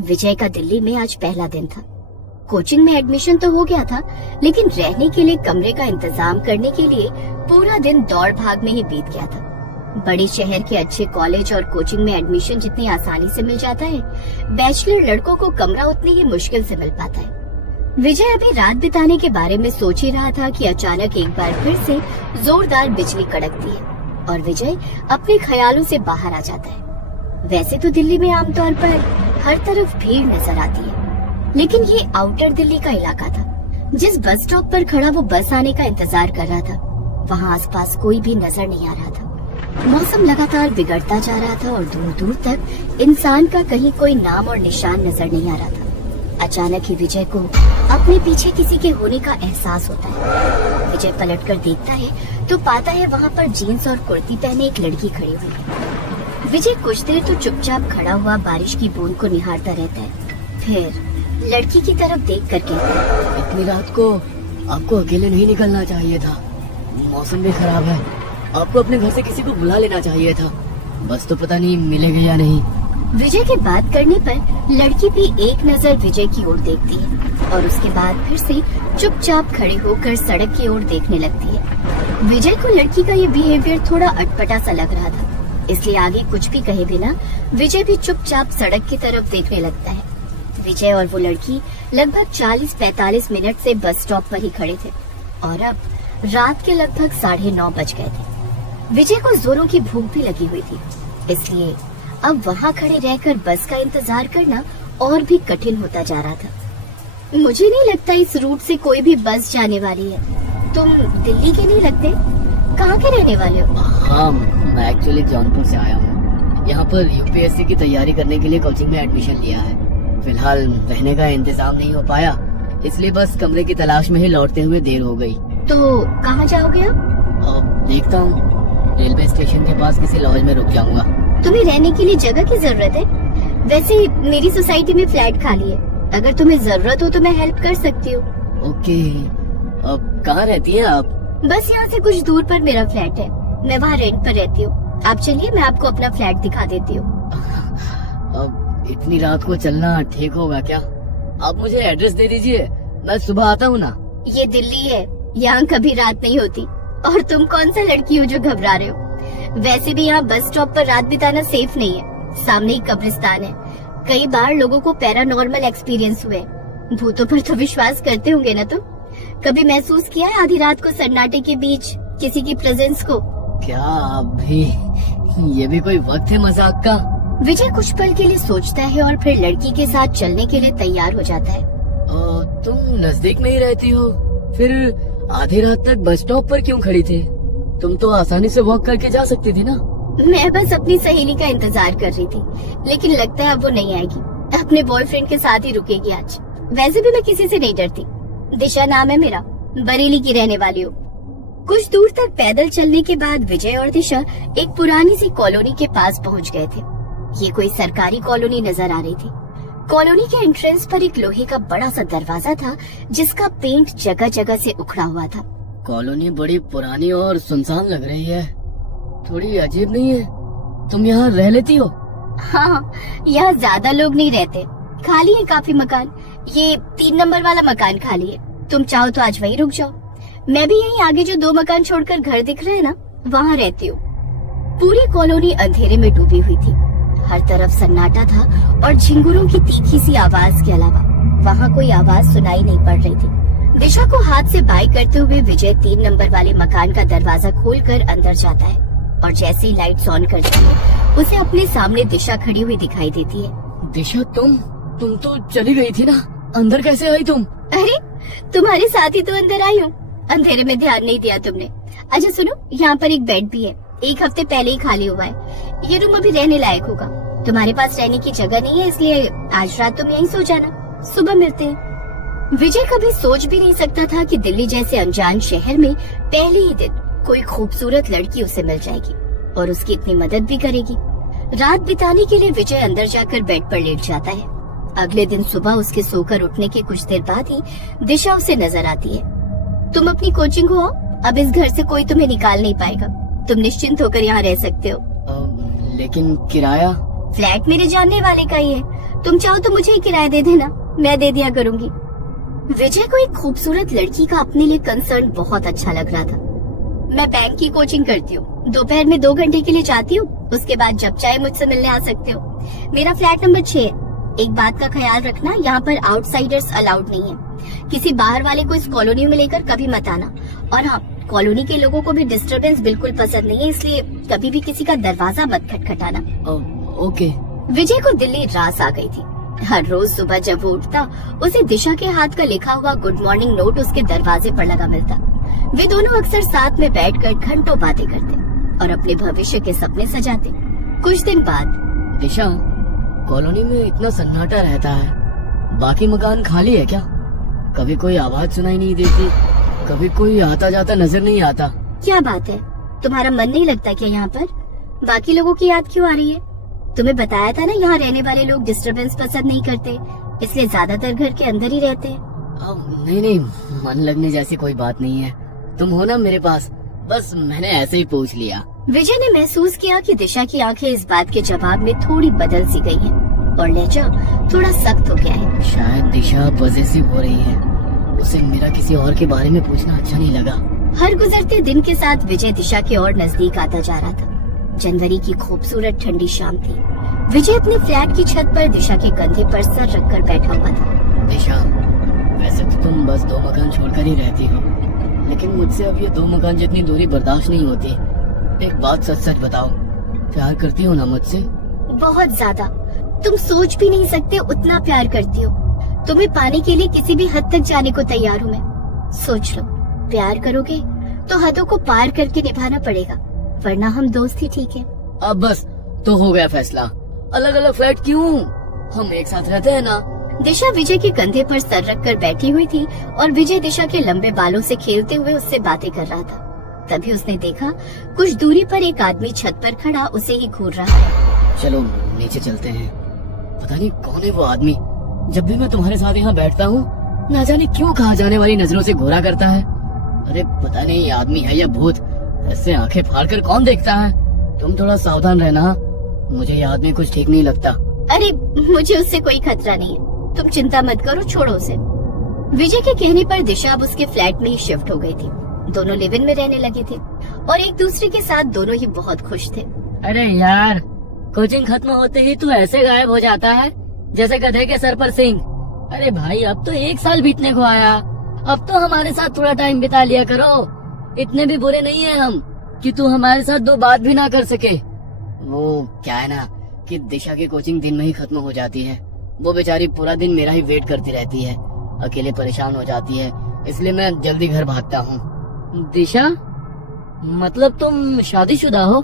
विजय का दिल्ली में आज पहला दिन था। कोचिंग में एडमिशन तो हो गया था, लेकिन रहने के लिए कमरे का इंतजाम करने के लिए पूरा दिन दौड़ भाग में ही बीत गया था। बड़े शहर के अच्छे कॉलेज और कोचिंग में एडमिशन जितनी आसानी से मिल जाता है, बैचलर लड़कों को कमरा उतनी ही मुश्किल से मिल पाता है। विजय अभी रात बिताने के बारे में सोच ही रहा था कि अचानक एक बार फिर से जोरदार बिजली कड़कती है और विजय अपने ख्यालों से बाहर आ जाता है। वैसे तो दिल्ली में आमतौर पर हर तरफ भीड़ नजर आती है, लेकिन ये आउटर दिल्ली का इलाका था। जिस बस स्टॉप पर खड़ा वो बस आने का इंतजार कर रहा था, वहाँ आसपास कोई भी नजर नहीं आ रहा था। मौसम लगातार बिगड़ता जा रहा था और दूर दूर तक इंसान का कहीं कोई नाम और निशान नजर नहीं आ रहा था। अचानक ही विजय को अपने पीछे किसी के होने का एहसास होता है। विजय पलटकर देखता है तो पाता है वहाँ पर जीन्स और कुर्ती पहने एक लड़की खड़ी हुई है। विजय कुछ देर तो चुपचाप खड़ा हुआ बारिश की बूंद को निहारता रहता है, फिर लड़की की तरफ देख कर कहता है, इतनी रात को आपको अकेले नहीं निकलना चाहिए था। मौसम भी खराब है, आपको अपने घर से किसी को बुला लेना चाहिए था। बस तो पता नहीं मिलेगी या नहीं। विजय की बात करने पर लड़की भी एक नजर विजय की ओर देखती है और उसके बाद फिर से चुपचाप खड़े होकर सड़क की ओर देखने लगती है। विजय को लड़की का ये बिहेवियर थोड़ा अटपटा सा लग रहा था, इसलिए आगे कुछ भी कहे बिना विजय भी चुपचाप सड़क की तरफ देखने लगता है। विजय और वो लड़की लगभग 40-45 मिनट से बस स्टॉप पर ही खड़े थे और अब रात के लगभग 9:30 बज गए थे। विजय को जोरों की भूख भी लगी हुई थी, इसलिए अब वहाँ खड़े रहकर बस का इंतजार करना और भी कठिन होता जा रहा था। मुझे नहीं लगता इस रूट से कोई भी बस जाने वाली है। तुम दिल्ली के नहीं लगते? कहाँ के रहने वाले हो? हाँ, मैं एक्चुअली जौनपुर से आया हूँ। यहाँ पर यूपीएससी की तैयारी करने के लिए कोचिंग में एडमिशन लिया है। फिलहाल रहने का इंतजाम नहीं हो पाया, इसलिए बस कमरे की तलाश में ही लौटते हुए देर हो गई। तो कहाँ जाओगे अब देखता हूँ, रेलवे स्टेशन के पास किसी लॉज में रुक जाऊंगा। तुम्हें रहने के लिए जगह की जरूरत है? वैसे मेरी सोसाइटी में फ्लैट खाली है, अगर तुम्हें जरूरत हो तो मैं हेल्प कर सकती हूँ। ओके, अब कहाँ रहती हैं आप? बस यहाँ से कुछ दूर पर मेरा फ्लैट है, मैं वहाँ रेंट पर रहती हूँ। आप चलिए, मैं आपको अपना फ्लैट दिखा देती हूँ। अब इतनी रात को चलना ठीक होगा क्या? आप मुझे एड्रेस दे दीजिए, मैं सुबह आता हूँ ना। ये दिल्ली है, यहाँ कभी रात नहीं होती। और तुम कौन सा लड़की हो जो घबरा रहे हो? वैसे भी यहाँ बस स्टॉप पर रात बिताना सेफ नहीं है, सामने ही कब्रिस्तान है। कई बार लोगों को पैरानॉर्मल एक्सपीरियंस हुए। भूतों पर तो विश्वास करते होंगे ना तुम? कभी महसूस किया है आधी रात को सन्नाटे के बीच किसी की प्रेजेंस को? क्या आप भी, ये भी कोई वक्त है मजाक का? विजय कुछ पल के लिए सोचता है और फिर लड़की के साथ चलने के लिए तैयार हो जाता है। तुम नजदीक में ही रहती हो, फिर आधी रात तक बस स्टॉप पर क्यों खड़ी थी? तुम तो आसानी से वॉक करके जा सकती थी ना। मैं बस अपनी सहेली का इंतजार कर रही थी, लेकिन लगता है अब वो नहीं आएगी। अपने बॉयफ्रेंड के साथ ही रुकेगी आज। वैसे भी मैं किसी से नहीं डरती। दिशा नाम है मेरा, बरेली की रहने वाली हूँ। कुछ दूर तक पैदल चलने के बाद विजय और दिशा एक पुरानी सी कॉलोनी के पास पहुँच गए थे। ये कोई सरकारी कॉलोनी नजर आ रही थी। कॉलोनी के एंट्रेंस पर एक लोहे का बड़ा सा दरवाजा था, जिसका पेंट जगह जगह से उखड़ा हुआ था। कॉलोनी बड़ी पुरानी और सुनसान लग रही है, थोड़ी अजीब नहीं है? तुम यहाँ रह लेती हो? हाँ, यहाँ ज्यादा लोग नहीं रहते, खाली है काफी मकान। ये 3 नंबर वाला मकान खाली है, तुम चाहो तो आज वहीं रुक जाओ। मैं भी यहीं आगे जो 2 मकान छोड़कर घर दिख रहे हैं ना, वहाँ रहती हूँ। पूरी कॉलोनी अंधेरे में डूबी हुई थी, हर तरफ सन्नाटा था और झिंगुरों की तीखी सी आवाज के अलावा वहाँ कोई आवाज सुनाई नहीं पड़ रही थी। दिशा को हाथ से बाय करते हुए विजय 3 नंबर वाले मकान का दरवाजा खोलकर अंदर जाता है और जैसे ही लाइट्स ऑन करता है, उसे अपने सामने दिशा खड़ी हुई दिखाई देती है। दिशा, तुम तो चली गई थी ना, अंदर कैसे आई तुम? अरे, तुम्हारे साथ ही तो अंदर आई हूँ। अंधेरे में ध्यान नहीं दिया तुमने। अच्छा सुनो, यहाँ पर एक बेड भी है, 1 हफ्ते पहले ही खाली हुआ है। ये रूम अभी रहने लायक होगा। तुम्हारे पास रहने की जगह नहीं है, इसलिए आज रात तुम यहीं सो जाना, सुबह मिलते हैं। विजय कभी सोच भी नहीं सकता था कि दिल्ली जैसे अनजान शहर में पहले ही दिन कोई खूबसूरत लड़की उसे मिल जाएगी और उसकी इतनी मदद भी करेगी। रात बिताने के लिए विजय अंदर जाकर बेड पर लेट जाता है। अगले दिन सुबह उसके सोकर उठने के कुछ देर बाद ही दिशा उसे नजर आती है। तुम अपनी कोचिंग हो, अब इस घर से कोई तुम्हें निकाल नहीं पाएगा। तुम निश्चिंत होकर यहाँ रह सकते हो। लेकिन किराया? फ्लैट मेरे जानने वाले का ही है, तुम चाहो तो मुझे ही किराया दे देना, मैं दे दिया करूंगी। विजय को एक खूबसूरत लड़की का अपने लिए कंसर्न बहुत अच्छा लग रहा था। मैं बैंक की कोचिंग करती हूँ, दोपहर में 2 घंटे के लिए जाती हूँ, उसके बाद जब चाहे मुझसे मिलने आ सकते हो। मेरा फ्लैट नंबर 6 है। एक बात का ख्याल रखना, यहाँ पर आउटसाइडर्स अलाउड नहीं है। किसी बाहर वाले को इस कॉलोनी में लेकर कभी मत आना। और हाँ, कॉलोनी के लोगों को भी डिस्टरबेंस बिल्कुल पसंद नहीं है, इसलिए कभी भी किसी का दरवाजा मत खटखटाना। ओके। विजय को दिल्ली रास आ गई थी। हर रोज सुबह जब वो उठता, उसे दिशा के हाथ का लिखा हुआ गुड मॉर्निंग नोट उसके दरवाजे पर लगा मिलता। वे दोनों अक्सर साथ में बैठकर घंटों बातें करते और अपने भविष्य के सपने सजाते। कुछ दिन बाद, दिशा, कॉलोनी में इतना सन्नाटा रहता है, बाकी मकान खाली है क्या? कभी कोई आवाज सुनाई नहीं देती, कभी कोई आता जाता नजर नहीं आता। क्या बात है, तुम्हारा मन नहीं लगता क्या यहाँ पर? बाकी लोगों की याद क्यों आ रही है? तुम्हें बताया था ना, यहाँ रहने वाले लोग डिस्टरबेंस पसंद नहीं करते, इसलिए ज्यादातर घर के अंदर ही रहते हैं। नहीं, मन लगने जैसी कोई बात नहीं है। तुम हो ना मेरे पास, बस मैंने ऐसे ही पूछ लिया। विजय ने महसूस किया कि दिशा की आंखें इस बात के जवाब में थोड़ी बदल सी गई हैं और लहजा थोड़ा सख्त हो गया है। शायद दिशा पॉजिटिव हो रही है, उसे मेरा किसी और के बारे में पूछना अच्छा नहीं लगा। हर गुजरते दिन के साथ विजय दिशा के और नजदीक आता जा रहा था। जनवरी की खूबसूरत ठंडी शाम थी। विजय अपने फ्लैट की छत पर दिशा के कंधे पर सर रखकर बैठा हुआ था। दिशा, वैसे तो तुम बस 2 मकान छोड़कर ही रहती हो, लेकिन मुझसे अब ये 2 मकान जितनी दूरी बर्दाश्त नहीं होती। एक बात सच बताओ, प्यार करती हो ना मुझसे? बहुत ज्यादा। तुम सोच भी नहीं सकते उतना प्यार करती हो। तुम्हें पाने के लिए किसी भी हद तक जाने को तैयार हूँ मैं। सोच लो, प्यार करोगे तो हदों को पार करके निभाना पड़ेगा, वरना हम दोस्त ही ठीक है। अब बस तो हो गया फैसला। अलग अलग फ्लैट क्यों, हम एक साथ रहते हैं ना। दिशा विजय के कंधे पर सर रखकर बैठी हुई थी और विजय दिशा के लंबे बालों से खेलते हुए उससे बातें कर रहा था। तभी उसने देखा कुछ दूरी पर एक आदमी छत पर खड़ा उसे ही घूर रहा है। चलो नीचे चलते हैं। पता नहीं कौन है वो आदमी, जब भी मैं तुम्हारे साथ यहाँ बैठता हूँ ना जाने क्यों कहा जाने वाली नजरों से घूरा करता है। अरे पता नहीं ये आदमी है या भूत, ऐसे आंखें फाड़ कर कौन देखता है। तुम थोड़ा सावधान रहना, मुझे ये आदमी कुछ ठीक नहीं लगता। अरे मुझे उससे कोई खतरा नहीं है, तुम चिंता मत करो, छोड़ो उसे। विजय के कहने पर दिशा अब उसके फ्लैट में ही शिफ्ट हो गई थी। दोनों लिव इन में रहने लगे थे और एक दूसरे के साथ दोनों ही बहुत खुश थे। अरे यार, कोचिंग खत्म होते ही तू ऐसे गायब हो जाता है जैसे गधे के सर पर सिंह। अरे भाई, अब तो 1 साल बीतने को आया, अब तो हमारे साथ थोड़ा टाइम बिता लिया करो। इतने भी बुरे नहीं है हम कि तू हमारे साथ 2 बात भी ना कर सके। वो क्या है ना कि दिशा की कोचिंग दिन में ही खत्म हो जाती है। वो बेचारी पूरा दिन मेरा ही वेट करती रहती है, अकेले परेशान हो जाती है, इसलिए मैं जल्दी घर भागता हूँ। दिशा, मतलब तुम शादीशुदा हो?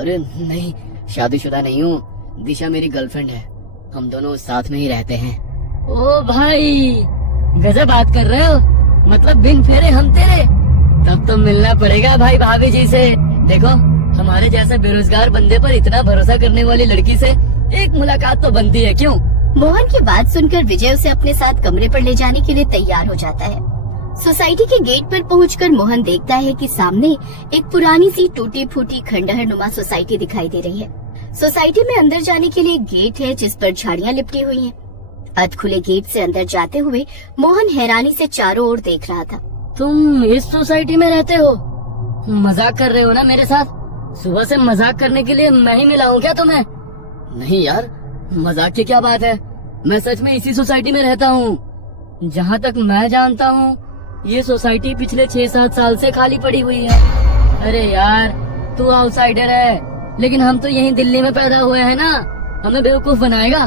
अरे नहीं, शादीशुदा नहीं हूँ, दिशा मेरी गर्लफ्रेंड है, हम दोनों साथ में ही रहते हैं। ओ भाई, गजब बात कर रहे हो, मतलब बिन फेरे हम तेरे। तब तो मिलना पड़ेगा भाई भाभी जी से। देखो, हमारे जैसे बेरोजगार बंदे पर इतना भरोसा करने वाली लड़की से एक मुलाकात तो बनती है, क्यों? मोहन की बात सुनकर विजय उसे अपने साथ कमरे पर ले जाने के लिए तैयार हो जाता है। सोसाइटी के गेट पर पहुंचकर मोहन देखता है कि सामने एक पुरानी सी टूटी फूटी खंडहर नुमा सोसाइटी दिखाई दे रही है। सोसाइटी में अंदर जाने के लिए एक गेट है जिस पर झाड़ियां लिपटी हुई हैं। अध खुले गेट से अंदर जाते हुए मोहन हैरानी से चारों ओर देख रहा था। तुम इस सोसाइटी में रहते हो? मजाक कर रहे हो ना मेरे साथ? सुबह से मजाक करने के लिए मैं ही मिला हूँ क्या तुम्हें? नहीं यार, मजाक की क्या बात है, मैं सच में इसी सोसाइटी में रहता हूँ। जहाँ तक मैं जानता हूँ ये सोसाइटी पिछले 6-7 साल से खाली पड़ी हुई है। अरे यार, तू आउटसाइडर है, लेकिन हम तो यहीं दिल्ली में पैदा हुए हैं ना, हमें बेवकूफ बनाएगा?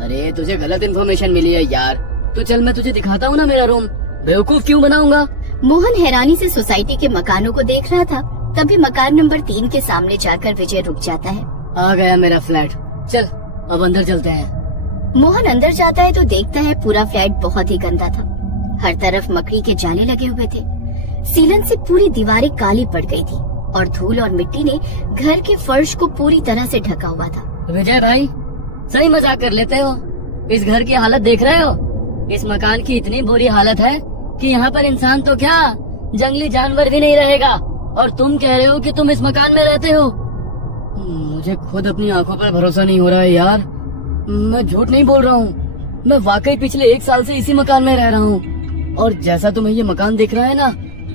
अरे तुझे गलत इन्फॉर्मेशन मिली है यार, तो चल मैं तुझे दिखाता हूँ ना मेरा रूम, बेवकूफ क्यों बनाऊंगा? मोहन हैरानी से सोसाइटी के मकानों को देख रहा था। तभी मकान नंबर 3 के सामने जाकर विजय रुक जाता है। आ गया मेरा फ्लैट, चल अब अंदर चलते हैं। मोहन अंदर जाता है तो देखता है पूरा फ्लैट बहुत ही गंदा था। हर तरफ मकड़ी के जाले लगे हुए थे। सीलन से पूरी दीवारें काली पड़ गई थी और धूल और मिट्टी ने घर के फर्श को पूरी तरह से ढका हुआ था। विजय भाई, सही मजाक कर लेते हो? इस घर की हालत देख रहे हो? इस मकान की इतनी बुरी हालत है कि यहाँ पर इंसान तो क्या, जंगली जानवर भी नहीं रहेगा, और तुम कह रहे हो कि तुम इस मकान में रहते हो? मुझे खुद अपनी आंखों पर भरोसा नहीं हो रहा है यार। मैं झूठ नहीं बोल रहा हूँ, मैं वाकई पिछले 1 साल से इसी मकान में रह रहा हूँ। और जैसा तुम्हें ये मकान दिख रहा है ना,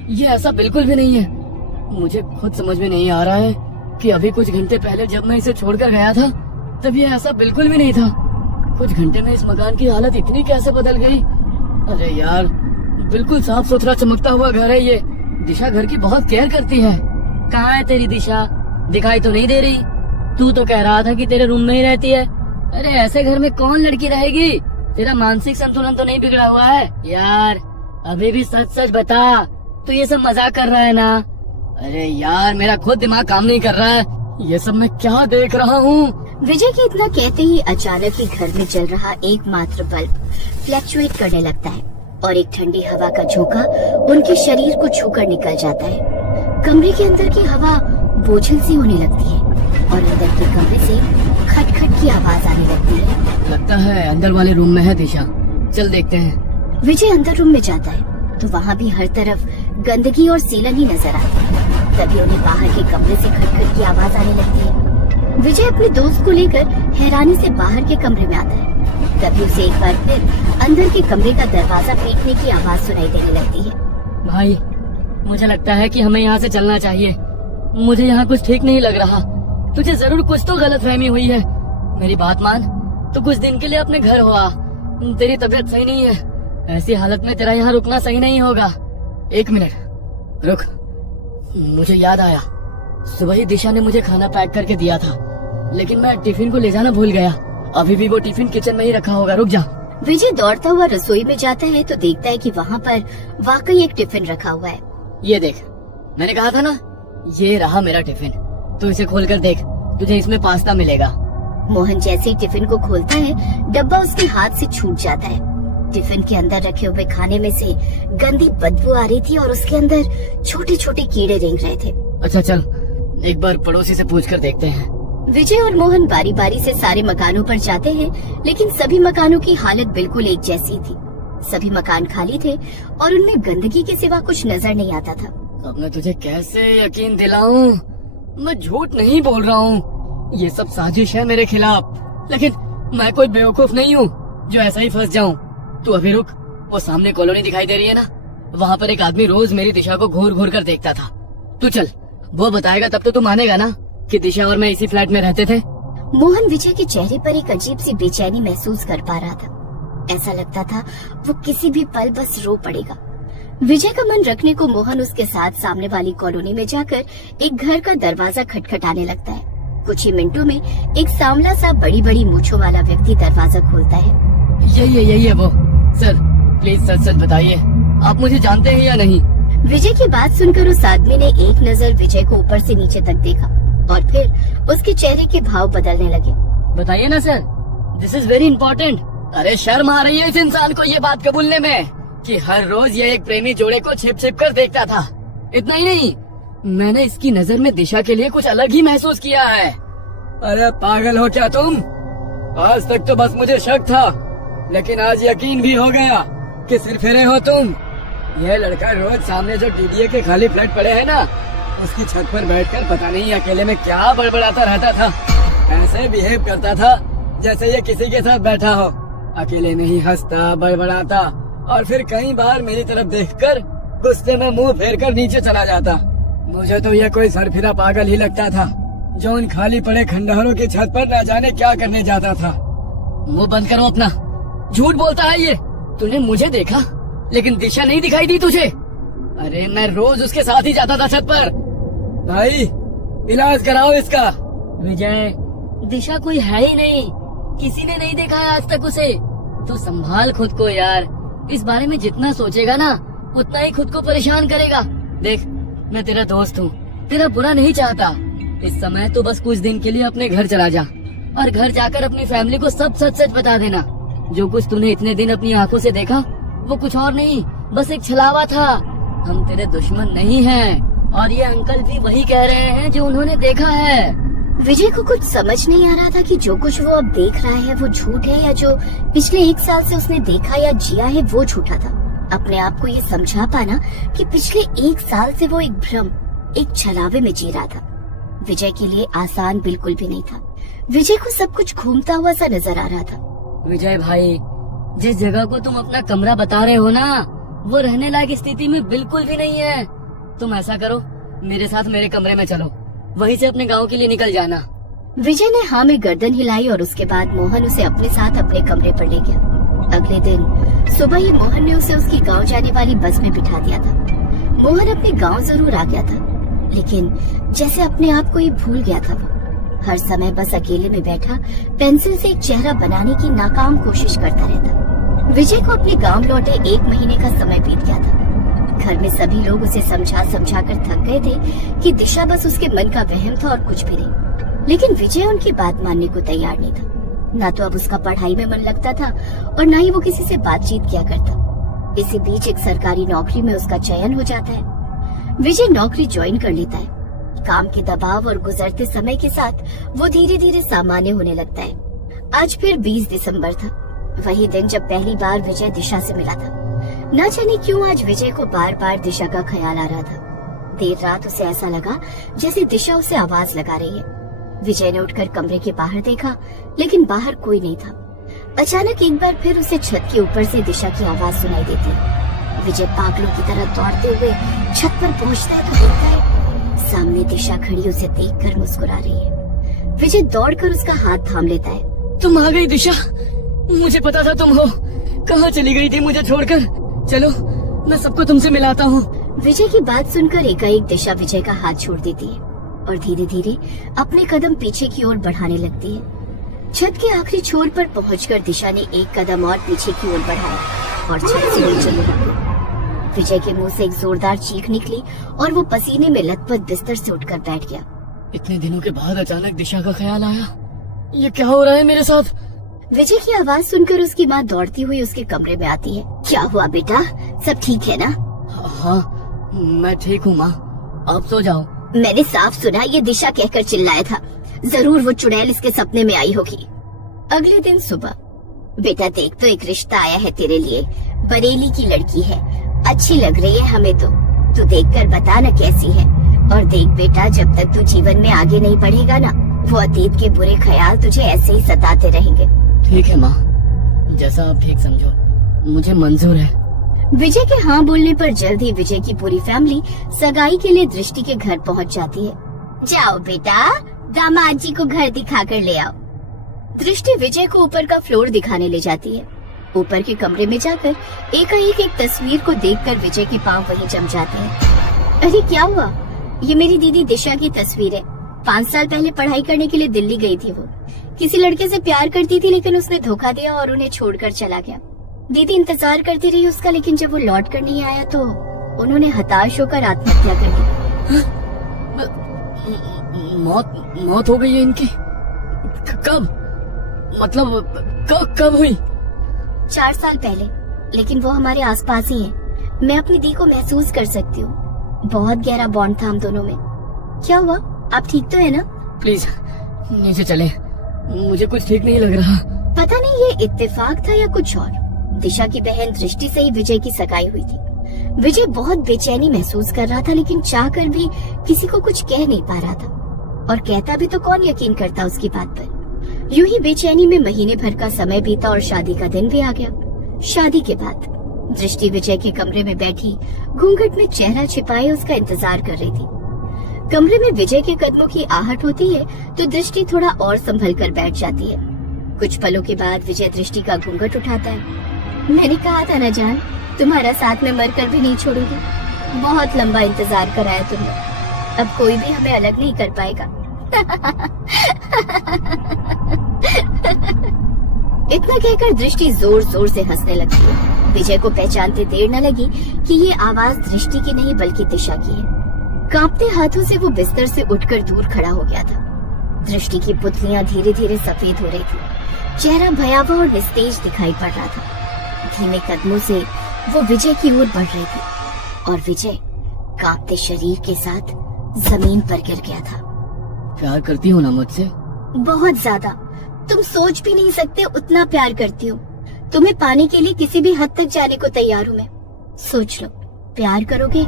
ये ऐसा बिल्कुल भी नहीं है। मुझे खुद समझ में नहीं आ रहा है कि अभी कुछ घंटे पहले जब मैं इसे छोड़कर गया था तब ये ऐसा बिल्कुल भी नहीं था। कुछ घंटे में इस मकान की हालत इतनी कैसे बदल गई। अरे यार, बिल्कुल साफ सुथरा चमकता हुआ घर है ये। दिशा घर की बहुत केयर करती है। कहाँ है तेरी दिशा? दिखाई तो नहीं दे रही। तू तो कह रहा था कि तेरे रूम में ही रहती है। अरे ऐसे घर में कौन लड़की रहेगी? तेरा मानसिक संतुलन तो नहीं बिगड़ा हुआ है? यार अभी भी सच सच बता, तू ये सब मजाक कर रहा है ना? अरे यार, मेरा खुद दिमाग काम नहीं कर रहा है। ये सब मैं क्या देख रहा हूँ? विजय के इतना कहते ही अचानक ही घर में जल रहा एकमात्र बल्ब फ्लैक्चुएट करने लगता है और एक ठंडी हवा का झोंका उनके शरीर को छूकर निकल जाता है। कमरे के अंदर की हवा बोझिल सी होने लगती है और अंदर के कमरे से खटखट की आवाज आने लगती है। लगता है अंदर वाले रूम में है दिशा, चल देखते हैं। विजय अंदर रूम में जाता है तो वहाँ भी हर तरफ गंदगी और सीलन ही नजर आती है। तभी उन्हें बाहर के कमरे से खटखट की आवाज आने लगती है। विजय अपने दोस्त को लेकर हैरानी से बाहर के कमरे में आता है। तभी उसे एक बार फिर अंदर के कमरे का दरवाजा पीटने की आवाज सुनाई देने लगती है। भाई, मुझे लगता है कि हमें यहाँ से चलना चाहिए। मुझे यहाँ कुछ ठीक नहीं लग रहा। तुझे जरूर कुछ तो गलतफहमी हुई है। मेरी बात मान, तू कुछ दिन के लिए अपने घर हो आ। तेरी तबीयत सही नहीं है। ऐसी हालत में तेरा यहाँ रुकना सही नहीं होगा। 1 मिनट रुक, मुझे याद आया, सुबह ही दिशा ने मुझे खाना पैक करके दिया था, लेकिन मैं टिफिन को ले जाना भूल गया। अभी भी वो टिफिन किचन में ही रखा होगा। रुक जा। विजय दौड़ता हुआ रसोई में जाता है तो देखता है कि वहाँ पर वाकई एक टिफिन रखा हुआ है। ये देख, मैंने कहा था ना, ये रहा मेरा टिफिन। तू इसे खोल कर देख, तुझे इसमें पास्ता मिलेगा। मोहन जैसे ही टिफिन को खोलता है, डब्बा उसके हाथ से छूट जाता है। टिफिन के अंदर रखे हुए खाने में से गंदी बदबू आ रही थी और उसके अंदर छोटे छोटे कीड़े रेंग रहे थे। अच्छा चल, एक बार पड़ोसी से पूछ कर देखते हैं। विजय और मोहन बारी बारी से सारे मकानों पर जाते हैं, लेकिन सभी मकानों की हालत बिल्कुल एक जैसी थी। सभी मकान खाली थे और उनमें गंदगी के सिवा कुछ नजर नहीं आता था। अब मैं तुझे कैसे यकीन दिलाऊं? मैं झूठ नहीं बोल रहा हूँ। ये सब साजिश है मेरे खिलाफ, लेकिन मैं कोई बेवकूफ नहीं हूँ जो ऐसा ही फंस जाऊं। तू अभी रुक, वो सामने कॉलोनी दिखाई दे रही है ना, वहाँ पर एक आदमी रोज मेरी दिशा को घूर घूर कर देखता था। तू चल, वो बताएगा तब तो तू मानेगा ना कि दिशा और मैं इसी फ्लैट में रहते थे। मोहन विजय के चेहरे पर एक अजीब सी बेचैनी महसूस कर पा रहा था। ऐसा लगता था वो किसी भी पल बस रो पड़ेगा। विजय का मन रखने को मोहन उसके साथ सामने वाली कॉलोनी में जाकर एक घर का दरवाजा खटखटाने लगता है। कुछ ही मिनटों में एक सांवला सा बड़ी बड़ी मूंछों वाला व्यक्ति दरवाजा खोलता है। यही है वो। सर प्लीज सच सच बताइए, आप मुझे जानते हैं या नहीं? विजय की बात सुनकर उस आदमी ने एक नजर विजय को ऊपर से नीचे तक देखा और फिर उसके चेहरे के भाव बदलने लगे। बताइए ना sir, this is very important. अरे शर्म आ रही है इस इंसान को ये बात कबूलने में कि हर रोज ये एक प्रेमी जोड़े को छिप छिप कर देखता था। इतना ही नहीं, मैंने इसकी नजर में दिशा के लिए कुछ अलग ही महसूस किया है। अरे पागल हो क्या तुम? आज तक तो बस मुझे शक था, लेकिन आज यकीन भी हो गया कि सिरफिरे हो तुम। यह लड़का रोज सामने जो डीडीए के खाली फ्लैट पड़े हैं ना, उसकी छत पर बैठकर पता नहीं अकेले में क्या बड़बड़ाता रहता था। ऐसे बिहेव करता था जैसे ये किसी के साथ बैठा हो। अकेले में ही हंसता, बड़बड़ाता और फिर कई बार मेरी तरफ देखकर गुस्से में मुंह फेर कर नीचे चला जाता। मुझे तो यह कोई सरफिरा पागल ही लगता था जो उन खाली पड़े खंडहरों की छत पर न जाने क्या करने जाता था। मुंह बंद करो अपना, झूठ बोलता है ये। तूने मुझे देखा लेकिन दिशा नहीं दिखाई दी तुझे? अरे मैं रोज उसके साथ ही जाता था छत पर। भाई इलाज कराओ इसका। विजय, दिशा कोई है ही नहीं, किसी ने नहीं देखा है आज तक उसे। तू संभाल खुद को यार, इस बारे में जितना सोचेगा ना उतना ही खुद को परेशान करेगा। देख, मैं तेरा दोस्त हूँ, तेरा बुरा नहीं चाहता। इस समय तो बस कुछ दिन के लिए अपने घर चला जा और घर जाकर अपनी फैमिली को सब सच सच बता देना। जो कुछ तूने इतने दिन अपनी आंखों से देखा वो कुछ और नहीं, बस एक छलावा था। हम तेरे दुश्मन नहीं हैं और ये अंकल भी वही कह रहे हैं जो उन्होंने देखा है। विजय को कुछ समझ नहीं आ रहा था कि जो कुछ वो अब देख रहा है वो झूठ है या जो पिछले 1 साल से उसने देखा या जिया है वो झूठा था। अपने आप को ये समझा पाना कि पिछले 1 साल से वो एक भ्रम, एक छलावे में जी रहा था, विजय के लिए आसान बिल्कुल भी नहीं था। विजय को सब कुछ घूमता हुआ सा नजर आ रहा था। विजय भाई, जिस जगह को तुम अपना कमरा बता रहे हो ना, वो रहने लायक स्थिति में बिल्कुल भी नहीं है। तुम ऐसा करो, मेरे साथ मेरे कमरे में चलो, वहीं से अपने गांव के लिए निकल जाना। विजय ने हाँ में गर्दन हिलाई और उसके बाद मोहन उसे अपने साथ अपने कमरे पर ले गया। अगले दिन सुबह ही मोहन ने उसे उसकी गांव जाने वाली बस में बिठा दिया था। मोहन अपने गांव जरूर आ गया था, लेकिन जैसे अपने आप को ही भूल गया था। वो हर समय बस अकेले में बैठा पेंसिल से एक चेहरा बनाने की नाकाम कोशिश करता रहता। विजय को अपने गांव लौटे 1 महीने का समय बीत गया था। घर में सभी लोग उसे समझा समझा कर थक गए थे कि दिशा बस उसके मन का वहम था और कुछ भी नहीं। लेकिन विजय उनकी बात मानने को तैयार नहीं था। ना तो अब उसका पढ़ाई में मन लगता था और ना ही वो किसी से बातचीत किया करता। इसी बीच एक सरकारी नौकरी में उसका चयन हो जाता है। विजय नौकरी ज्वाइन कर लेता है। काम के दबाव और गुजरते समय के साथ वो धीरे धीरे सामान्य होने लगता है। आज फिर 20 दिसंबर था, वही दिन जब पहली बार विजय दिशा से मिला था। न जाने क्यों आज विजय को बार बार दिशा का ख्याल आ रहा था। देर रात उसे ऐसा लगा जैसे दिशा उसे आवाज लगा रही है। विजय ने उठकर कमरे के बाहर देखा, लेकिन बाहर कोई नहीं था। अचानक एक बार फिर उसे छत के ऊपर से दिशा की आवाज सुनाई देती है। विजय पागलों की तरह दौड़ते हुए छत पर पहुंचता है तो देखता है सामने दिशा खड़ी उसे देखकर मुस्कुरा रही है। विजय दौड़कर उसका हाथ थाम लेता है। तुम आ गई दिशा, मुझे पता था तुम हो। कहाँ चली गई थी मुझे छोड़कर? चलो मैं सबको तुमसे मिलाता हूँ। विजय की बात सुनकर एकाएक दिशा विजय का हाथ छोड़ देती है और धीरे धीरे अपने कदम पीछे की ओर बढ़ाने लगती है। छत के आखिरी छोर पर पहुंचकर दिशा ने एक कदम और पीछे की ओर बढ़ाया और छत से नीचे लुढ़क गई। विजय के मुंह से एक जोरदार चीख निकली और वो पसीने में लथपथ बिस्तर से उठकर बैठ गया। इतने दिनों के बाद अचानक दिशा का ख्याल आया। ये क्या हो रहा है मेरे साथ? विजय की आवाज सुनकर उसकी माँ दौड़ती हुई उसके कमरे में आती है। क्या हुआ बेटा, सब ठीक है ना? हाँ, मैं ठीक हूँ माँ, आप सो जाओ। मैंने साफ सुना ये दिशा कहकर चिल्लाया था। जरूर वो चुड़ैल इसके सपने में आई होगी। अगले दिन सुबह, बेटा देख तो एक रिश्ता आया है तेरे लिए। बरेली की लड़की है, अच्छी लग रही है हमें तो। तू देखकर बता न कैसी है। और देख बेटा, जब तक तू जीवन में आगे नहीं बढ़ेगा ना, वो अतीत के बुरे ख्याल तुझे ऐसे ही सताते रहेंगे। ठीक है माँ, जैसा आप ठीक समझो, मुझे मंजूर है। विजय के हाँ बोलने पर जल्द ही विजय की पूरी फैमिली सगाई के लिए दृष्टि के घर पहुंच जाती है। जाओ बेटा, दामाद जी को घर दिखा कर ले आओ। दृष्टि विजय को ऊपर का फ्लोर दिखाने ले जाती है। ऊपर के कमरे में जाकर एकाएक एक तस्वीर को देखकर विजय के पांव वहीं जम जाते हैं। अरे क्या हुआ? ये मेरी दीदी दिशा की तस्वीर है। 5 साल पहले पढ़ाई करने के लिए दिल्ली गई थी। वो किसी लड़के से प्यार करती थी, लेकिन उसने धोखा दिया और उन्हें छोड़कर चला गया। दीदी इंतजार करती रही उसका, लेकिन जब वो लौट कर नहीं आया तो उन्होंने हताश होकर आत्महत्या कर ली। मौत हो गई है इनकी? कब? मतलब कब हुई? 4 साल पहले, लेकिन वो हमारे आसपास ही है। मैं अपनी दी को महसूस कर सकती हूँ। बहुत गहरा बॉन्ड था हम दोनों में। क्या हुआ, आप ठीक तो है ना? प्लीज नीचे चले, मुझे कुछ ठीक नहीं लग रहा। पता नहीं ये इत्तेफाक था या कुछ और। दिशा की बहन दृष्टि से ही विजय की सगाई हुई थी। विजय बहुत बेचैनी महसूस कर रहा था, लेकिन चाहकर भी किसी को कुछ कह नहीं पा रहा था। और कहता भी तो कौन यकीन करता उसकी बात पर। यूं ही बेचैनी में महीने भर का समय बीता और शादी का दिन भी आ गया। शादी के बाद दृष्टि विजय के कमरे में बैठी घूंघट में चेहरा छिपाए उसका इंतजार कर रही थी। कमरे में विजय के कदमों की आहट होती है तो दृष्टि थोड़ा और संभल कर बैठ जाती है। कुछ पलों के बाद विजय दृष्टि का घूंघट उठाता है। मैंने कहा था ना जान, तुम्हारा साथ में मरकर भी नहीं छोड़ूंगी। बहुत लंबा इंतजार कराया तुमने, अब कोई भी हमें अलग नहीं कर पाएगा। इतना कहकर दृष्टि जोर जोर से हंसने लगती है। विजय को पहचानते देर न लगी कि ये आवाज दृष्टि की नहीं बल्कि दिशा की है। कांपते हाथों से वो बिस्तर से उठकर दूर खड़ा हो गया था। दृष्टि की पुतलियां धीरे धीरे सफेद हो रही थी। चेहरा भयावह और निस्तेज दिखाई पड़ रहा था। धीमे कदमों से वो विजय की ओर बढ़ रही थी और विजय कांपते शरीर के साथ जमीन पर गिर गया था। प्यार करती हो ना मुझसे? बहुत ज्यादा। तुम सोच भी नहीं सकते उतना प्यार करती हूँ। तुम्हें पाने के लिए किसी भी हद तक जाने को तैयार हूँ मैं। सोच लो, प्यार करोगे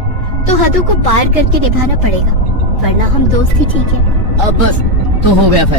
तो हदों को पार करके निभाना पड़ेगा, वरना हम दोस्त ही ठीक है। अब बस तो हो गया फैसला।